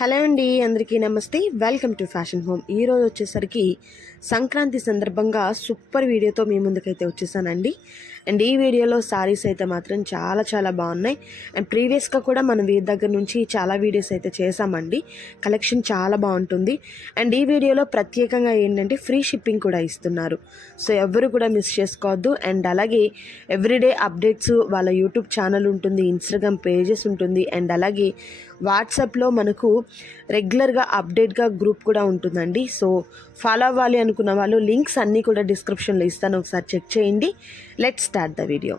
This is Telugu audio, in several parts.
హలో అండి, అందరికీ నమస్తే. Welcome to fashion home. ఈరోజు వచ్చేసరికి సంక్రాంతి సందర్భంగా సూపర్ వీడియోతో మీ ముందుకైతే వచ్చేసానండి. అండ్ ఈ వీడియోలో శారీస్ అయితే మాత్రం చాలా చాలా బాగున్నాయి. అండ్ ప్రీవియస్గా కూడా మనం వీరి దగ్గర నుంచి చాలా వీడియోస్ అయితే చేసామండి. కలెక్షన్ చాలా బాగుంటుంది. అండ్ ఈ వీడియోలో ప్రత్యేకంగా ఏంటంటే ఫ్రీ షిప్పింగ్ కూడా ఇస్తున్నారు. సో ఎవరు కూడా మిస్ చేసుకోవద్దు. అండ్ అలాగే ఎవ్రీడే అప్డేట్స్ వాళ్ళ యూట్యూబ్ ఛానల్ ఉంటుంది, ఇన్స్టాగ్రామ్ పేజెస్ ఉంటుంది. అండ్ అలాగే వాట్సాప్లో మనకు రెగ్యులర్గా అప్డేట్గా గ్రూప్ కూడా ఉంటుందండి. సో ఫాలో అవ్వాలి అనుకున్న వాళ్ళు లింక్స్ అన్నీ కూడా డిస్క్రిప్షన్లో ఇస్తాను, ఒకసారి చెక్ చేయండి. Let's start the video.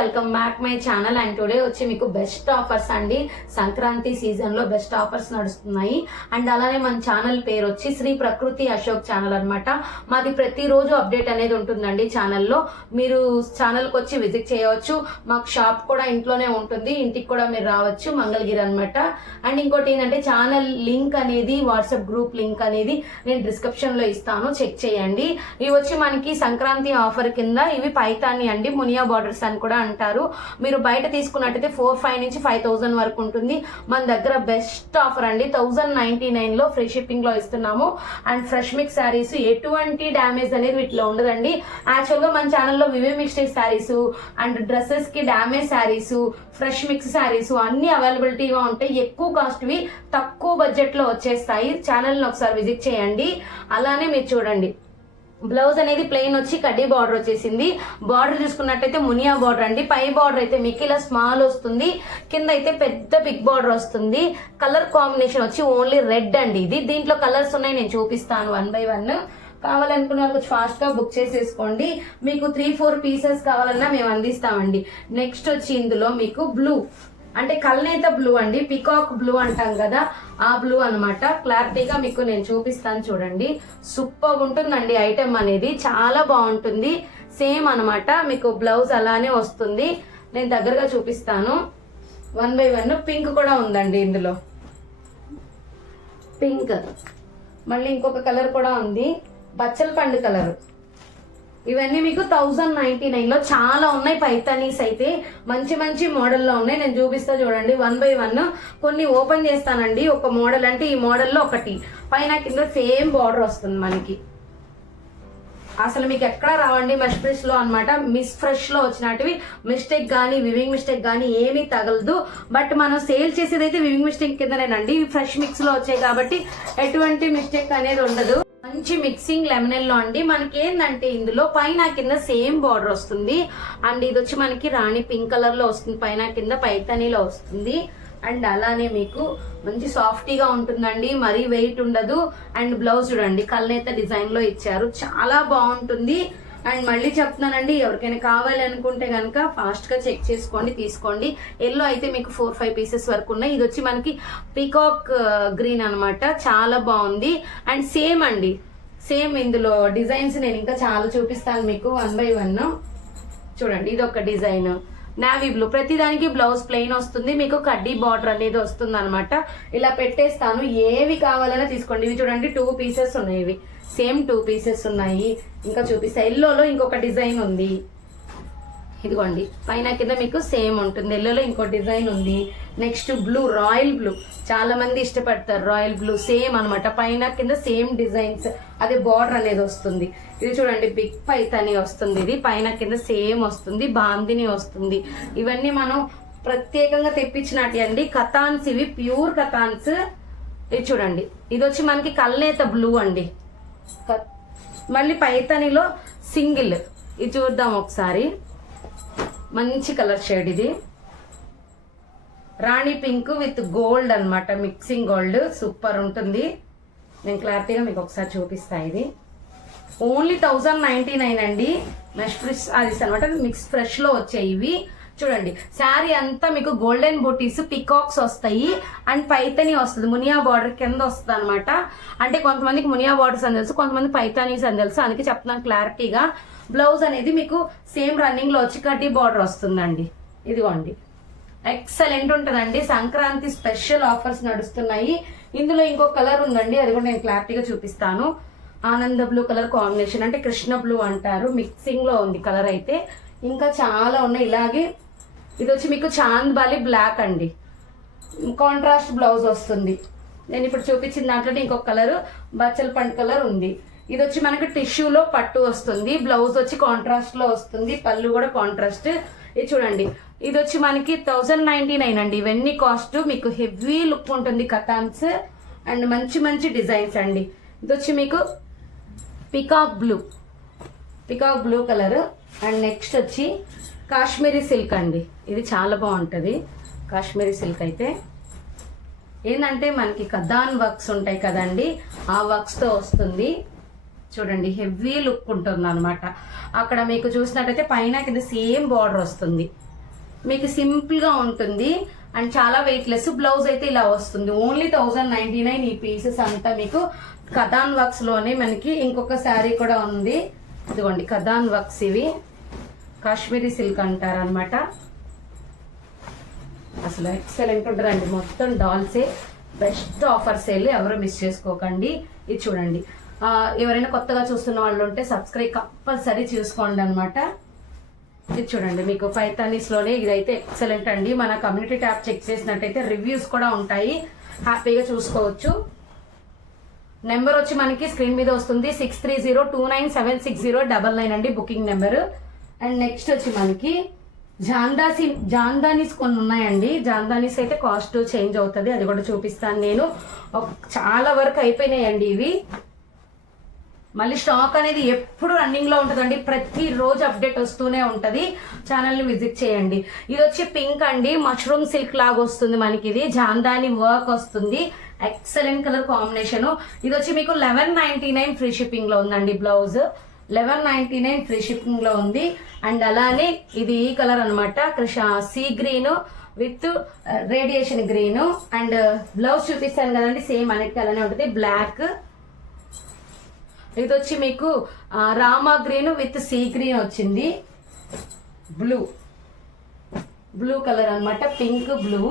Welcome back my channel. And today వచ్చి మీకు బెస్ట్ ఆఫర్స్ అండి. సంక్రాంతి సీజన్ లో బెస్ట్ ఆఫర్స్ నడుస్తున్నాయి. అండ్ అలానే మన ఛానల్ పేరు వచ్చి శ్రీ ప్రకృతి అశోక్ ఛానల్ అన్నమాట. మాది ప్రతిరోజు అప్డేట్ అనేది ఉంటుందండి ఛానల్లో. మీరు ఛానల్కి వచ్చి విజిట్ చేయవచ్చు. మాకు షాప్ కూడా ఇంట్లోనే ఉంటుంది, ఇంటికి కూడా మీరు రావచ్చు, మంగళగిరి అనమాట. అండ్ ఇంకోటి ఏంటంటే ఛానల్ లింక్ అనేది, వాట్సాప్ గ్రూప్ లింక్ అనేది నేను డిస్క్రిప్షన్ లో ఇస్తాను, చెక్ చేయండి. ఇవి వచ్చి మనకి సంక్రాంతి ఆఫర్ కింద ఇవి పైతాని అండి, మునియా బార్డర్స్ అని కూడా అంటారు. మీరు బయట తీసుకున్నట్టయితే 4,500 నుంచి 5,000 వరకు ఉంటుంది. మన దగ్గర బెస్ట్ ఆఫర్ అండి. 1,099 లో ఫ్రీ షిప్పింగ్ లో ఇస్తున్నాము. అండ్ ఫ్రెష్ మిక్స్ శారీస్ ఎటువంటి డ్యామేజ్ అనేది వీటిలో ఉండదండి. యాక్చువల్ గా మన ఛానల్లో వివే మిస్టేక్ శారీస్ అండ్ డ్రెస్సెస్ కి damage saris, fresh mix saris అన్ని అవైలబిలిటీగా ఉంటాయి. ఎక్కువ కాస్ట్వి తక్కువ బడ్జెట్ లో వచ్చేస్తాయి. ఛానల్ని ఒకసారి విజిట్ చేయండి. అలానే మీరు చూడండి, బ్లౌజ్ అనేది ప్లెయిన్ వచ్చి కడ్డీ బార్డర్ వచ్చేసింది. బార్డర్ చూసుకున్నట్టయితే మునియా బార్డర్ అండి. పై బార్డర్ అయితే మీకు ఇలా స్మాల్ వస్తుంది, కింద అయితే పెద్ద బిగ్ బార్డర్ వస్తుంది. కలర్ కాంబినేషన్ వచ్చి ఓన్లీ రెడ్ అండి. ఇది దీంట్లో కలర్స్ ఉన్నాయి, నేను చూపిస్తాను 1 by 1. కావాలనుకున్న వాళ్ళు ఫాస్ట్ గా బుక్ చేసేసుకోండి. మీకు 3-4 పీసెస్ కావాలన్నా మేము అందిస్తామండి. నెక్స్ట్ వచ్చి ఇందులో మీకు బ్లూ అంటే కల్నేత బ్లూ అండి, పికాక్ బ్లూ అంటాం కదా, ఆ బ్లూ అనమాట. క్లారిటీగా మీకు నేను చూపిస్తాను చూడండి. సూపర్ ఉంటుందండి ఐటమ్ అనేది, చాలా బాగుంటుంది. సేమ్ అనమాట, మీకు బ్లౌజ్ అలానే వస్తుంది. నేను దగ్గరగా చూపిస్తాను 1 by 1. పింక్ కూడా ఉందండి ఇందులో, పింక్. మళ్ళీ ఇంకొక కలర్ కూడా ఉంది, బచ్చల పండు కలర్. ఇవన్నీ మీకు 1,099 లో చాలా ఉన్నాయి. పైతానీస్ అయితే మంచి మంచి మోడల్లో ఉన్నాయి, నేను చూపిస్తా చూడండి 1 by 1. కొన్ని ఓపెన్ చేస్తానండి. ఒక మోడల్ అంటే ఈ మోడల్లో ఒకటి, పైన కింద సేమ్ బార్డర్ వస్తుంది మనకి. అసలు మీకు ఎక్కడా రావండి మెష్ ఫ్రెష్ లో అనమాట. మిస్ ఫ్రెష్ లో వచ్చినట్టువి మిస్టేక్ కానీ వివింగ్ మిస్టేక్ కానీ ఏమీ తగలదు. బట్ మనం సేల్ చేసేది అయితే వివింగ్ మిస్టేక్ కిందనేనండి. ఫ్రెష్ మిక్స్ లో వచ్చాయి కాబట్టి ఎటువంటి మిస్టేక్ అనేది ఉండదు. మంచి మిక్సింగ్ లెమనెల్లో అండి. మనకి ఏంటంటే ఇందులో పైన కింద సేమ్ బార్డర్ వస్తుంది. అండ్ ఇది వచ్చి మనకి రాణి పింక్ కలర్ లో వస్తుంది, పైన కింద పైతానీలో వస్తుంది. అండ్ అలానే మీకు మంచి సాఫ్టీగా ఉంటుందండి, మరీ వెయిట్ ఉండదు. అండ్ బ్లౌజ్ చూడండి కల్నేత డిజైన్ లో ఇచ్చారు, చాలా బాగుంటుంది. అండ్ మళ్ళీ చెప్తున్నానండి, ఎవరికైనా కావాలి అనుకుంటే కనుక ఫాస్ట్ గా చెక్ చేసుకోండి, తీసుకోండి. ఎల్లో అయితే మీకు 4-5 పీసెస్ వరకు ఉన్నాయి. ఇది వచ్చి మనకి పీకాక్ గ్రీన్ అనమాట, చాలా బాగుంది. అండ్ సేమ్ అండి, సేమ్ ఇందులో డిజైన్స్ నేను ఇంకా చాలా చూపిస్తాను మీకు 1 by 1. చూడండి, ఇది ఒక డిజైన్ నావీ బ్లూ. ప్రతిదానికి బ్లౌజ్ ప్లెయిన్ వస్తుంది, మీకు కడ్డీ బార్డర్ అనేది వస్తుంది అనమాట. ఇలా పెట్టేస్తాను, ఏవి కావాలన్నా తీసుకోండి. ఇవి చూడండి 2 పీసెస్ ఉన్నాయి, ఇవి సేమ్ 2 పీసెస్ ఉన్నాయి. ఇంకా చూపిస్తా, ఎల్లోలో ఇంకొక డిజైన్ ఉంది, ఇదిగోండి పైన కింద మీకు సేమ్ ఉంటుంది. ఎల్లోలో ఇంకో డిజైన్ ఉంది. నెక్స్ట్ బ్లూ, రాయల్ బ్లూ, చాలా మంది ఇష్టపడతారు రాయల్ బ్లూ. సేమ్ అనమాట, పైన కింద సేమ్ డిజైన్స్, అదే బార్డర్ అనేది వస్తుంది. ఇది చూడండి బిగ్ పైతాని వస్తుంది, ఇది పైన కింద సేమ్ వస్తుంది, బాందిని వస్తుంది. ఇవన్నీ మనం ప్రత్యేకంగా తెప్పించినట్టు అండి, కథాన్స్, ఇవి ప్యూర్ కథాన్స్. ఇది చూడండి, ఇది వచ్చి మనకి కల్నేత బ్లూ అండి. మళ్ళీ పైతానిలో సింగిల్, ఇది చూద్దాం ఒకసారి. మంచి కలర్ షేడ్, ఇది రాణి పింక్ విత్ గోల్డ్ అన్నమాట, మిక్సింగ్ గోల్డ్, సూపర్ ఉంటుంది. నేను క్లారిటీగా మీకు ఒకసారి చూపిస్తాను. ఇది ఓన్లీ 1,099 అండి. మెష్ ఫ్రెష్ సారీస్ అనమాట, మిక్స్ ఫ్రెష్ లో వచ్చాయి ఇవి. చూడండి శారీ అంతా మీకు గోల్డెన్ బూటీస్, పికాక్స్ వస్తాయి. అండ్ పైతాని వస్తుంది, మునియా బార్డర్ కింద వస్తుంది అనమాట. అంటే కొంతమందికి మునియా బార్డర్స్ అని తెలుసు, కొంతమంది పైతానీస్ అని తెలుసు, అందుకే చెప్తున్నాను క్లారిటీగా. బ్లౌజ్ అనేది మీకు సేమ్ రన్నింగ్ లో వచ్చి కడ్డీ బార్డర్ వస్తుందండి. ఇదిగోండి, ఎక్సలెంట్ ఉంటుందండి. సంక్రాంతి స్పెషల్ ఆఫర్స్ నడుస్తున్నాయి. ఇందులో ఇంకో కలర్ ఉందండి, అది కూడా నేను క్లారిటీగా చూపిస్తాను. ఆనంద బ్లూ కలర్ కాంబినేషన్, అంటే కృష్ణ బ్లూ అంటారు, మిక్సింగ్ లో ఉంది కలర్ అయితే. ఇంకా చాలా ఉన్నాయి ఇలాగే. ఇది వచ్చి మీకు చాంద్ బాలి బ్లాక్ అండి, కాంట్రాస్ట్ బ్లౌజ్ వస్తుంది. నేను ఇప్పుడు చూపించిన దాంట్లో ఇంకొక కలర్ బచ్చల పండు కలర్ ఉంది. ఇది వచ్చి మనకి టిష్యూలో పట్టు వస్తుంది, బ్లౌజ్ వచ్చి కాంట్రాస్ట్ లో వస్తుంది, పళ్ళు కూడా కాంట్రాస్ట్. ఇది చూడండి, ఇది వచ్చి మనకి 1099 అండి. ఇవన్నీ కాస్ట్ మీకు హెవీ లుక్ ఉంటుంది, కథాన్స్ అండ్ మంచి మంచి డిజైన్స్ అండి. ఇది వచ్చి మీకు peacock blue colour. And next వచ్చి కాశ్మీరీ సిల్క్ అండి. ఇది చాలా బాగుంటుంది కాశ్మీరీ సిల్క్. అయితే ఏంటంటే మనకి కథాన్ వర్క్స్ ఉంటాయి కదండి, ఆ వర్క్స్ తో వస్తుంది. చూడండి హెవీ లుక్ ఉంటుంది అనమాట. అక్కడ మీకు చూసినట్టయితే పైన కింద సేమ్ బార్డర్ వస్తుంది, మీకు సింపుల్ గా ఉంటుంది అండ్ చాలా వెయిట్లెస్. బ్లౌజ్ అయితే ఇలా వస్తుంది. ఓన్లీ 1099 ఈ పీసెస్ అంతా మీకు కథాన్ వర్క్స్ లోనే. మనకి ఇంకొక శారీ కూడా ఉంది, ఇదిగోండి కథాన్ వర్క్స్. ఇవి కాశ్మీరీ సిల్క్ అంటారు అనమాట. అసలు ఎక్సలెంట్ ఉంటుందండి, మొత్తం డాల్సే. బెస్ట్ ఆఫర్ సేల్, ఎవరు మిస్ చేసుకోకండి. ఇది చూడండి, ఎవరైనా కొత్తగా చూస్తున్న వాళ్ళు ఉంటే సబ్స్క్రైబ్ కంపల్సరీ చూసుకోండి అనమాట. ఇది చూడండి మీకు పైతానీస్ లోనే ఇదైతే ఎక్సలెంట్ అండి. మన కమ్యూనిటీ ట్యాబ్ చెక్ చేసినట్టయితే రివ్యూస్ కూడా ఉంటాయి, హ్యాపీగా చూసుకోవచ్చు. నెంబర్ వచ్చి మనకి స్క్రీన్ మీద వస్తుంది, 6302976099 అండి బుకింగ్ నెంబర్. అండ్ నెక్స్ట్ వచ్చి మనకి జాందానీస్ కొన్ని ఉన్నాయండి. జాందానీస్ అయితే కాస్ట్ చేంజ్ అవుతుంది, అది కూడా చూపిస్తాను నేను. చాలా వరకు అయిపోయినాయండి ఇవి. మళ్ళీ స్టాక్ అనేది ఎప్పుడు రన్నింగ్ లో ఉంటుందండి, ప్రతి రోజు అప్డేట్ వస్తూనే ఉంటది. ఛానల్ ని విజిట్ చేయండి. ఇది వచ్చి పింక్ అండి, మష్రూమ్ సిల్క్ లాగా వస్తుంది మనకి. ఇది జాందాని వర్క్ వస్తుంది, ఎక్సలెంట్ కలర్ కాంబినేషన్. ఇది వచ్చి మీకు 1199 ఫ్రీ షిప్పింగ్ లో ఉందండి. బ్లౌజ్ 1199 ఫ్రీ షిప్పింగ్ లో ఉంది. అండ్ అలానే ఇది ఈ కలర్ అనమాట, sea green with radiation green. And blouse చూపిస్తాను కదండి, సేమ్ అన్నిటికీ అలానే ఉంటుంది, బ్లాక్. ఇది వచ్చి మీకు Rama green with sea green వచ్చింది, బ్లూ కలర్ అన్నమాట, పింక్ బ్లూ.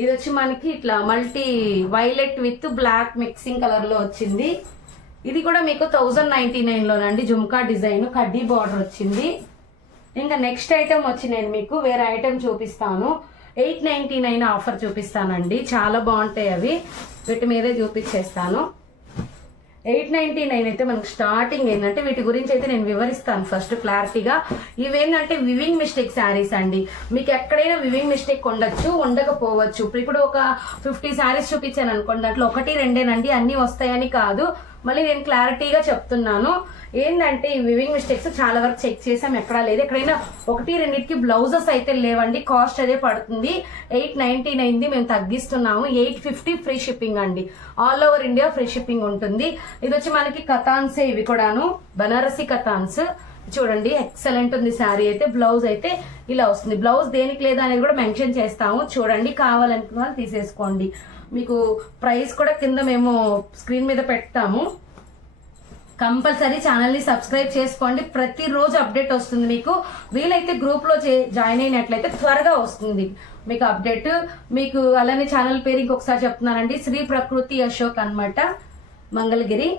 ఇది వచ్చి మనకి ఇట్లా multi violet with black mixing colour లో వచ్చింది. ఇది కూడా మీకు 1099 లోనండి, జుమ్కా డిజైన్ కడ్డీ బార్డర్ వచ్చింది. ఇంకా నెక్స్ట్ ఐటమ్ వచ్చి నేను మీకు వేరే ఐటమ్ చూపిస్తాను, 899 ఆఫర్ చూపిస్తానండి. చాలా బాగుంటాయి అవి, వీటి మీదే చూపించేస్తాను. 899 అయితే మనకు స్టార్టింగ్ ఏంటంటే వీటి గురించి అయితే నేను వివరిస్తాను ఫస్ట్ క్లారిటీగా. ఇవేంటంటే వివింగ్ మిస్టేక్ శారీస్ అండి. మీకు ఎక్కడైనా వివింగ్ మిస్టేక్ ఉండొచ్చు, ఉండకపోవచ్చు. ఇప్పుడు ఒక 50 శారీస్ చూపించాను అనుకోండి, దాంట్లో 1-2 అన్ని వస్తాయని కాదు. మళ్ళీ నేను క్లారిటీగా చెప్తున్నాను. ఏంటంటే ఈ వివింగ్ మిస్టేక్స్ చాలా వరకు చెక్ చేసాం, ఎక్కడా లేదు. ఎక్కడైనా 1-2కి బ్లౌజెస్ అయితే లేవండి, కాస్ట్ అదే పడుతుంది. 899 మేము తగ్గిస్తున్నాము, 850 ఫ్రీ షిప్పింగ్ అండి. All over India free shipping ఉంటుంది. ఇది వచ్చి మనకి కథాన్సే, ఇవి కూడాను బనారసి కథాన్స్. చూడండి ఎక్సలెంట్ ఉంది శారీ అయితే. బ్లౌజ్ అయితే ఇలా వస్తుంది. బ్లౌజ్ దేనికి లేదా అనేది కూడా మెన్షన్ చేస్తాము, చూడండి. కావాలనుకున్న వాళ్ళు తీసేసుకోండి. మీకు ప్రైస్ కూడా కింద మేము స్క్రీన్ మీద పెడతాము. కంపల్సరీ ఛానల్ ని సబ్స్క్రైబ్ చేసుకోండి, ప్రతిరోజు అప్డేట్ వస్తుంది మీకు. వీలైతే గ్రూప్ లో జాయిన్ అయినట్లయితే త్వరగా వస్తుంది మీకు అప్డేట్. మీకు అలానే ఛానల్ పేరు ఇంకొకసారి చెప్తున్నానండి, శ్రీ ప్రకృతి అశోక్ అన్నమాట, మంగళగిరి.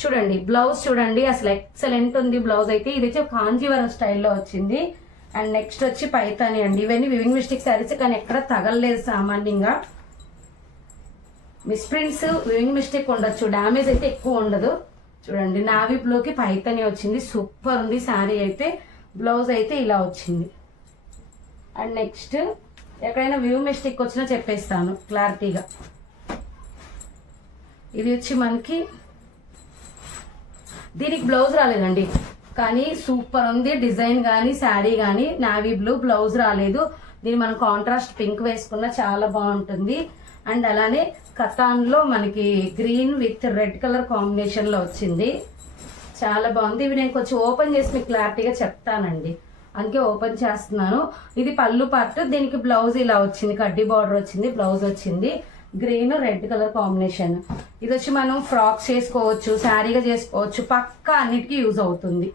చూడండి బ్లౌజ్ చూడండి, అసలు ఎక్సలెంట్ ఉంది బ్లౌజ్ అయితే. ఇది వచ్చి కాంజీవరం స్టైల్లో వచ్చింది. అండ్ నెక్స్ట్ వచ్చి పైతాని అండి. ఇవన్నీ వివింగ్ మిస్టేక్ శారీస్, కానీ ఎక్కడ తగలలేదు సామాన్యంగా. మిస్ప్రింట్స్ వివింగ్ మిస్టేక్ ఉండొచ్చు, డామేజ్ అయితే ఎక్కువ ఉండదు. చూడండి నావీ బ్లూకి పైతాని వచ్చింది, సూపర్ ఉంది శారీ అయితే. బ్లౌజ్ అయితే ఇలా వచ్చింది. అండ్ నెక్స్ట్ ఎక్కడైనా వ్యూ మిస్టేక్ వచ్చినా చెప్పేస్తాను క్లారిటీగా. ఇది వచ్చి మనకి దీనికి బ్లౌజ్ రాలేదండి, కానీ సూపర్ ఉంది డిజైన్ కానీ శారీ కానీ. నావీ బ్లూ బ్లౌజ్ రాలేదు, దీన్ని మనం కాంట్రాస్ట్ పింక్ వేసుకున్నా చాలా బాగుంటుంది. అండ్ అలానే కథాన్ లో మనకి green with red colour combination లో వచ్చింది, చాలా బాగుంది. ఇవి నేను కొంచెం ఓపెన్ చేసి మీకు క్లారిటీగా చెప్తానండి, అందుకే ఓపెన్ చేస్తున్నాను. ఇది పళ్ళు పార్ట్, దీనికి బ్లౌజ్ ఇలా వచ్చింది, కడ్డీ బార్డర్ వచ్చింది, బ్లౌజ్ వచ్చింది, గ్రీన్ రెడ్ కలర్ కాంబినేషన్. ఇది వచ్చి మనం ఫ్రాక్స్ చేసుకోవచ్చు, శారీగా చేసుకోవచ్చు, పక్కా అన్నిటికీ యూజ్ అవుతుంది.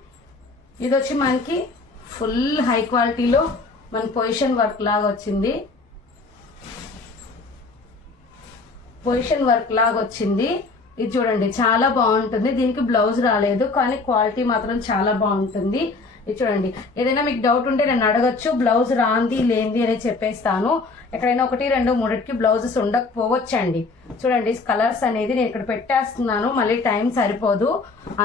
ఇది వచ్చి మనకి ఫుల్ హై క్వాలిటీలో మన పొజిషన్ వర్క్ లాగా వచ్చింది, ఇది చూడండి చాలా బాగుంటుంది. దీనికి బ్లౌజ్ రాలేదు, కానీ క్వాలిటీ మాత్రం చాలా బాగుంటుంది. ఇది చూడండి, ఏదైనా మీకు డౌట్ ఉంటే నన్ను అడగచ్చు. బ్లౌజ్ రాంది లేనిది అనేది చెప్పేస్తాను. ఎక్కడైనా 1, 2, 3కి బ్లౌజెస్ ఉండకపోవచ్చండి. చూడండి కలర్స్ అనేది నేను ఇక్కడ పెట్టేస్తున్నాను, మళ్ళీ టైం సరిపోదు.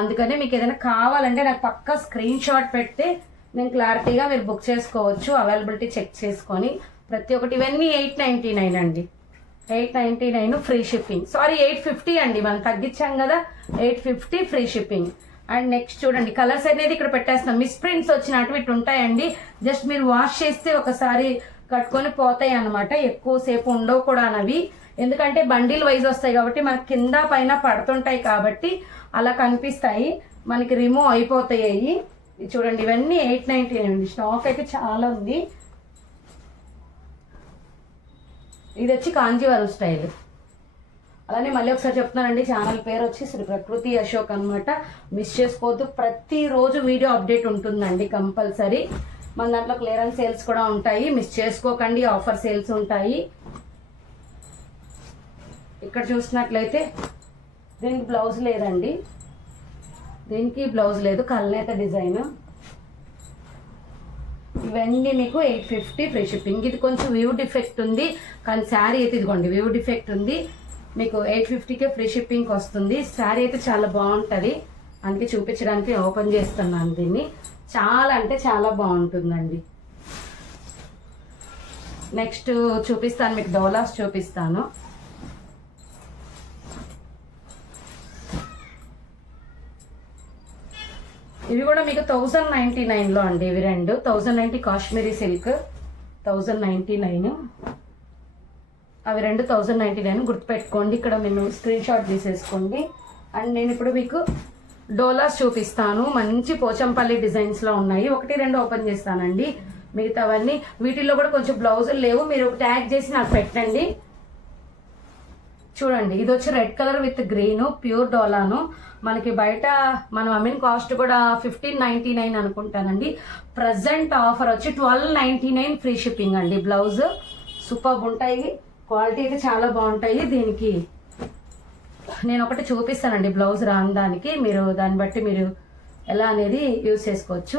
అందుకని మీకు ఏదైనా కావాలంటే నాకు పక్కా స్క్రీన్ షాట్ పెడితే నేను క్లారిటీగా మీరు బుక్ చేసుకోవచ్చు. అవైలబిలిటీ చెక్ చేసుకొని ప్రతి ఒక్కటి. ఇవన్నీ 899 అండి, 899 ఫ్రీ షిప్పింగ్. సారీ 850 అండి, మనం తగ్గించాం కదా, 850 ఫ్రీ షిప్పింగ్. అండ్ నెక్స్ట్ చూడండి కలర్స్ అనేది ఇక్కడ పెట్టేస్తున్నాం. మిస్ ప్రింట్స్ వచ్చినట్టు ఇటు ఉంటాయండి. జస్ట్ మీరు వాష్ చేస్తే ఒకసారి కట్టుకొని పోతాయి అనమాట, ఎక్కువసేపు ఉండవు కూడా అవి. ఎందుకంటే బండిల్ వైజ్ వస్తాయి కాబట్టి మనకి కింద పైన పడుతుంటాయి కాబట్టి అలా కనిపిస్తాయి, మనకి రిమూవ్ అయిపోతాయి. చూడండి ఇవన్నీ 899 అండి. స్టాక్ అయితే చాలా ఉంది. ఇది వచ్చి కాంజీవరం స్టైల్. అలానే మళ్ళీ ఒకసారి చెప్తున్నానండి, ఛానల్ పేరు వచ్చి శ్రీ ప్రకృతి అశోక్ అనమాట. మిస్ చేసుకోవద్దు, ప్రతిరోజు వీడియో అప్డేట్ ఉంటుందండి కంపల్సరీ. మన దాంట్లో క్లియరెన్స్ సేల్స్ కూడా ఉంటాయి, మిస్ చేసుకోకండి. ఆఫర్ సేల్స్ ఉంటాయి. ఇక్కడ చూసినట్లయితే దీనికి బ్లౌజ్ లేదండి, దీనికి బ్లౌజ్ లేదు, కల్నేత డిజైన్. ఇవన్నీ మీకు 850 ఫ్రీ షిప్పింగ్. ఇది కొంచెం వ్యూ డిఫెక్ట్ ఉంది కానీ శారీ అయితే ఇదిగోండి వ్యూ డిఫెక్ట్ ఉంది, మీకు 850కే ఫ్రీ షిప్పింగ్ వస్తుంది. శారీ అయితే చాలా బాగుంటుంది, అందుకే చూపించడానికి ఓపెన్ చేస్తున్నాను దీన్ని. చాలా అంటే చాలా బాగుంటుందండి. నెక్స్ట్ చూపిస్తాను మీకు, డోలాస్ చూపిస్తాను. ఇవి కూడా మీకు 1099లో అండి. ఇవి రెండు 1090 కాశ్మీరీ సిల్క్ 1099, అవి రెండు 1099. గుర్తుపెట్టుకోండి, ఇక్కడ నేను స్క్రీన్ షాట్ తీసేసుకోండి. అండ్ నేను ఇప్పుడు మీకు డోలాస్ చూపిస్తాను. మంచి పోచంపల్లి డిజైన్స్లో ఉన్నాయి. 1, 2 ఓపెన్ చేస్తానండి, మిగతావన్నీ. వీటిల్లో కూడా కొంచెం బ్లౌజులు లేవు, మీరు ట్యాగ్ చేసి నాకు పెట్టండి. చూడండి ఇది వచ్చి red colour with green, pure డోలాను. మనకి బయట మనం అమ్మిన కాస్ట్ కూడా 1599 అనుకుంటానండి. ప్రజెంట్ ఆఫర్ వచ్చి 1299 ఫ్రీ షిప్పింగ్ అండి. బ్లౌజ్ సూపర్ ఉంటాయి, క్వాలిటీ అయితే చాలా బాగుంటాయి. దీనికి నేను ఒకటి చూపిస్తానండి బ్లౌజ్ రాని దానికి, మీరు దాన్ని బట్టి మీరు ఎలా అనేది యూజ్ చేసుకోవచ్చు.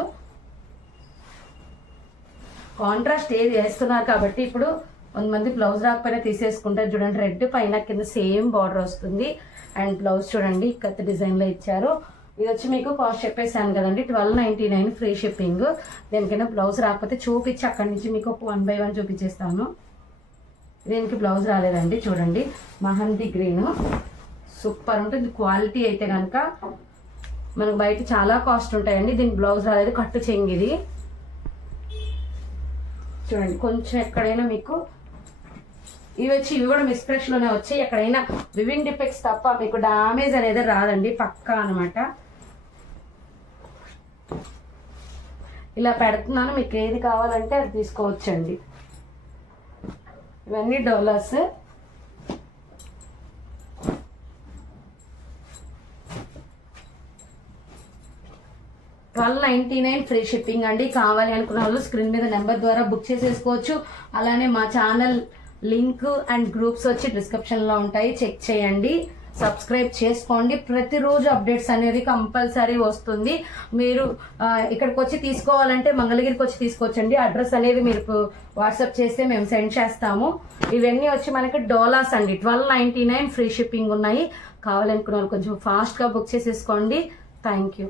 కాంట్రాస్ట్ ఏది వేస్తున్నారు కాబట్టి ఇప్పుడు కొంతమంది బ్లౌజ్ రాకపోయినా తీసేసుకుంటారు. చూడండి రెడ్ పైన కింద సేమ్ బార్డర్ వస్తుంది. అండ్ బ్లౌజ్ చూడండి కత్తి డిజైన్లో ఇచ్చారు. ఇది వచ్చి మీకు కాస్ట్ చెప్పేసాను కదండి, 1299 ఫ్రీ షిప్పింగ్. దేనికైనా బ్లౌజ్ రాకపోతే చూపించి అక్కడి నుంచి మీకు 1 by 1 చూపించేస్తాను. దీనికి బ్లౌజ్ రాలేదండి. చూడండి మహందీ గ్రీన్ సూపర్ ఉంటుంది. క్వాలిటీ అయితే కనుక మనకు బయట చాలా కాస్ట్ ఉంటాయండి. దీనికి బ్లౌజ్ రాలేదు, కట్టు చెంగిది. చూడండి కొంచెం ఎక్కడైనా మీకు ఇవి కూడా మిస్ప్రెష్ లోనే వచ్చాయి. ఎక్కడైనా వివింగ్ డిఫెక్ట్స్ తప్ప మీకు డామేజ్ అనేది రాదండి, పక్కా అనమాట. ఇలా పెడుతున్నాను, మీకు ఏది కావాలంటే అది తీసుకోవచ్చండి. ఇవన్నీ డోలాస్. $1299 ఫ్రీ షిప్పింగ్ అండి. కావాలి అనుకున్న వాళ్ళు స్క్రీన్ మీద నెంబర్ ద్వారా బుక్ చేసేసుకోవచ్చు. అలానే మా ఛానల్ లింక్ అండ్ గ్రూప్స్ వచ్చి డిస్క్రిప్షన్లో ఉంటాయి, చెక్ చేయండి. సబ్స్క్రైబ్ చేసుకోండి. ప్రతిరోజు అప్డేట్స్ అనేవి కంపల్సరీ వస్తుంది. మీరు ఇక్కడికి వచ్చి తీసుకోవాలంటే మంగళగిరికి వచ్చి తీసుకోవచ్చండి. అడ్రస్ అనేది మీరు వాట్సాప్ చేస్తే మేము సెండ్ చేస్తాము. ఇవన్నీ వచ్చి మనకి డోలాస్ అండి. 1299 ఫ్రీ షిప్పింగ్ ఉన్నాయి. కావాలనుకున్న వాళ్ళు కొంచెం ఫాస్ట్గా బుక్ చేసేసుకోండి. Thank you.